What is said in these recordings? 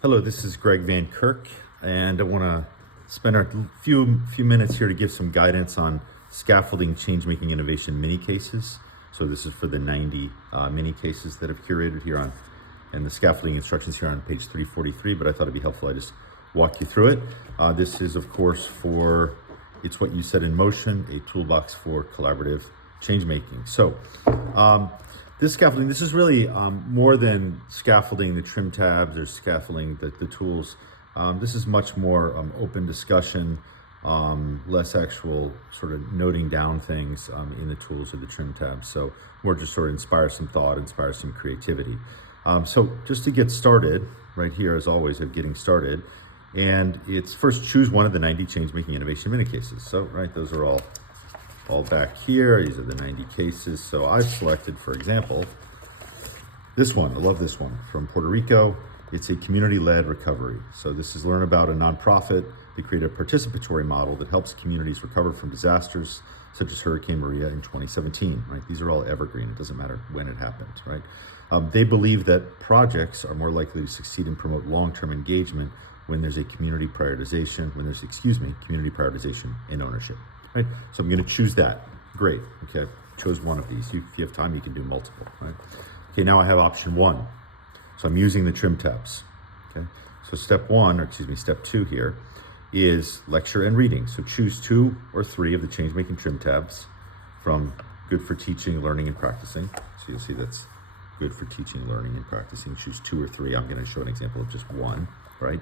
Hello, this is Greg Van Kirk, and I want to spend a few minutes here to give some guidance on Scaffolding Changemaking Innovation Mini-Cases. So this is for the 90 mini-cases that I've curated here on, and the scaffolding instructions here on page 343, but I thought it'd be helpful I just walk you through it. This is, of course, for It's What You Set in Motion, a toolbox for collaborative change making. So this scaffolding, this is really more than scaffolding the trim tabs or scaffolding the tools. This is much more open discussion, less actual sort of noting down things in the tools or the trim tabs. So more just sort of inspire some thought, inspire some creativity. So just to get started, right here, as always, of getting started, and it's first choose one of the 90 Changemaking Innovation Mini-Cases. So, right, those are all back here. These are the 90 cases. So I've selected, for example, this one. I love this one from Puerto Rico. It's a community-led recovery. So this is learn about a nonprofit that created a participatory model that helps communities recover from disasters such as Hurricane Maria in 2017, right? These are all evergreen. It doesn't matter when it happened, right? They believe that projects are more likely to succeed and promote long-term engagement when there's a community prioritization, community prioritization and ownership. Right? So I'm going to choose that. Great. Okay. Chose one of these. If you have time, you can do multiple. Right? Okay. Now I have option one. So I'm using the trim tabs. Okay. So step two here is lecture and reading. So choose 2 or 3 of the Changemaking trim tabs from good for teaching, learning, and practicing. So you'll see that's good for teaching, learning, and practicing. Choose 2 or 3. I'm going to show an example of just one. Right.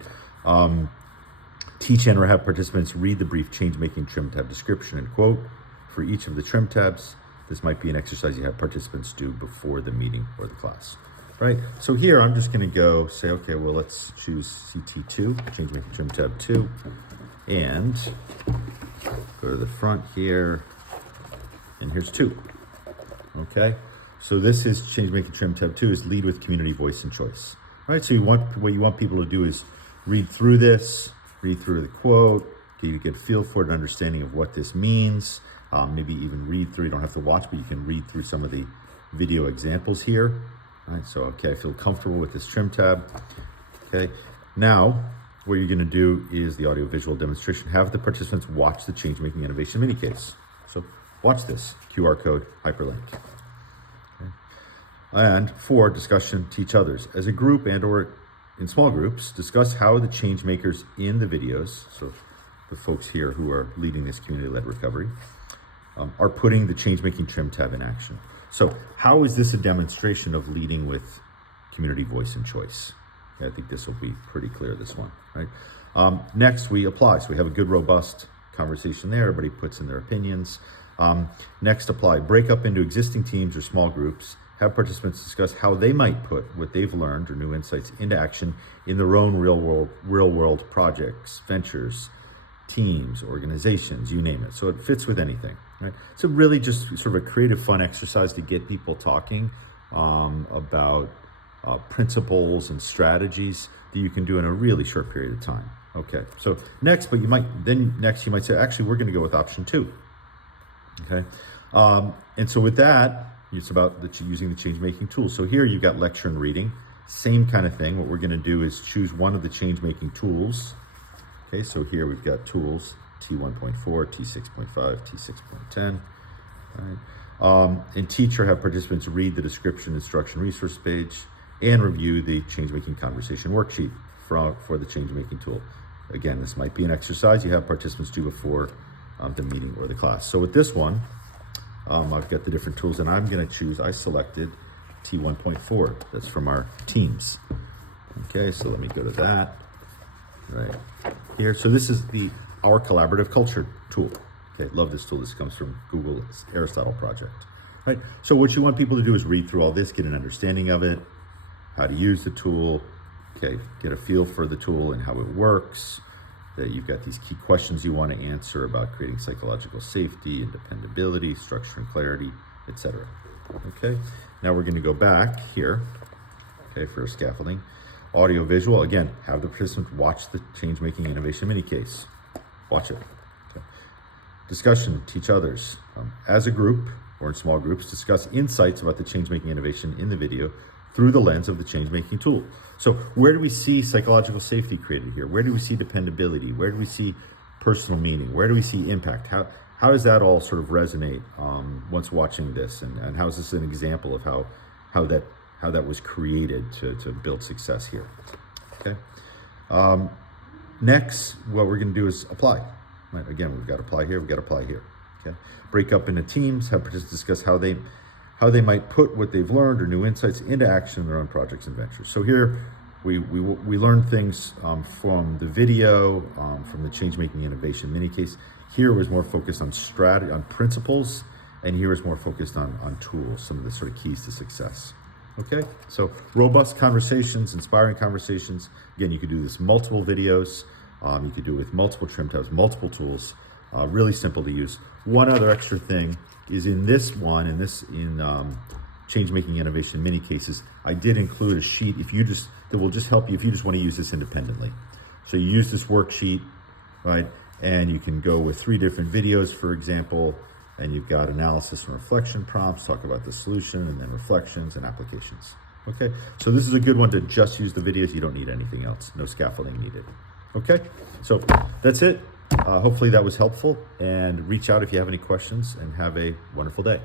Teach and or have participants read the brief Changemaking trim tab description and quote for each of the trim tabs. This might be an exercise you have participants do before the meeting or the class, right? So here I'm just going to go say, okay, well, let's choose CT2, Changemaking trim tab 2, and go to the front here, and here's 2, okay? So this is Changemaking trim tab 2 is lead with community voice and choice, right? So what you want people to do is read through this, read through the quote, get a good feel for it, an understanding of what this means. Maybe even read through, you don't have to watch, but you can read through some of the video examples here. All right, so, okay, I feel comfortable with this trim tab. Okay, now what you're gonna do is the audio-visual demonstration. Have the participants watch the Changemaking Innovation Mini-Case. So watch this, QR code, hyperlink. Okay. And 4, discussion, teach others. As a group and or in small groups, discuss how the change makers in the videos, so the folks here who are leading this community-led recovery, are putting the Changemaking trim tab in action. So how is this a demonstration of leading with community voice and choice? I think this will be pretty clear, this one, right? Next, we apply. So we have a good, robust conversation there. Everybody puts in their opinions. Next, apply. Break up into existing teams or small groups. Have participants discuss how they might put what they've learned or new insights into action in their own real world projects, ventures, teams, organizations, you name it. So it fits with anything, right? So really just sort of a creative, fun exercise to get people talking about principles and strategies that you can do in a really short period of time. Okay, so next you might say, actually, we're going to go with option 2. Okay, and so with that, it's about using the Changemaking tools. So here you've got lecture and reading, same kind of thing. What we're going to do is choose one of the Changemaking tools. Okay, so here we've got tools, T1.4, T6.5, T6.10. Right. And teach or have participants read the description, instruction, resource page, and review the Changemaking conversation worksheet for the Changemaking tool. Again, this might be an exercise you have participants do before the meeting or the class. So with this one, I've got the different tools, and I selected T1.4. That's from our teams. Okay, so let me go to that right here. So this is our collaborative culture tool. Okay, love this tool. This comes from Google's Aristotle project. Right. So what you want people to do is read through all this, get an understanding of it, how to use the tool. Okay, get a feel for the tool and how it works. That you've got these key questions you want to answer about creating psychological safety and dependability, structure and clarity, etc. Okay, now we're going to go back here, okay, for scaffolding. Audio visual, again, have the participant watch the Changemaking Innovation Mini-Case. Watch it. Okay. Discussion, teach others. As a group or in small groups, discuss insights about the Changemaking innovation in the video through the lens of the change-making tool. So where do we see psychological safety created here? Where do we see dependability? Where do we see personal meaning? Where do we see impact? How does that all sort of resonate once watching this? And how is this an example of how that was created to build success here? Okay. Next, what we're going to do is apply. Right? Again, we've got to apply here. We've got to apply here. Okay. Break up into teams. Have participants discuss how they might put what they've learned or new insights into action in their own projects and ventures. So here we learned things from the video, from the Changemaking Innovation Mini-Case. Here was more focused on strategy, on principles, and here is more focused on tools, some of the sort of keys to success. Okay, so robust conversations, inspiring conversations. Again, you could do this multiple videos. You could do it with multiple trim tabs, multiple tools. Really simple to use. One other extra thing is in this one, in Changemaking Innovation Mini-Cases, I did include a sheet that will just help you if you just want to use this independently. So you use this worksheet, right? And you can go with 3 different videos, for example, and you've got analysis and reflection prompts, talk about the solution, and then reflections and applications. Okay, so this is a good one to just use the videos. You don't need anything else. No scaffolding needed. Okay, so that's it. Hopefully that was helpful, and reach out if you have any questions, and have a wonderful day.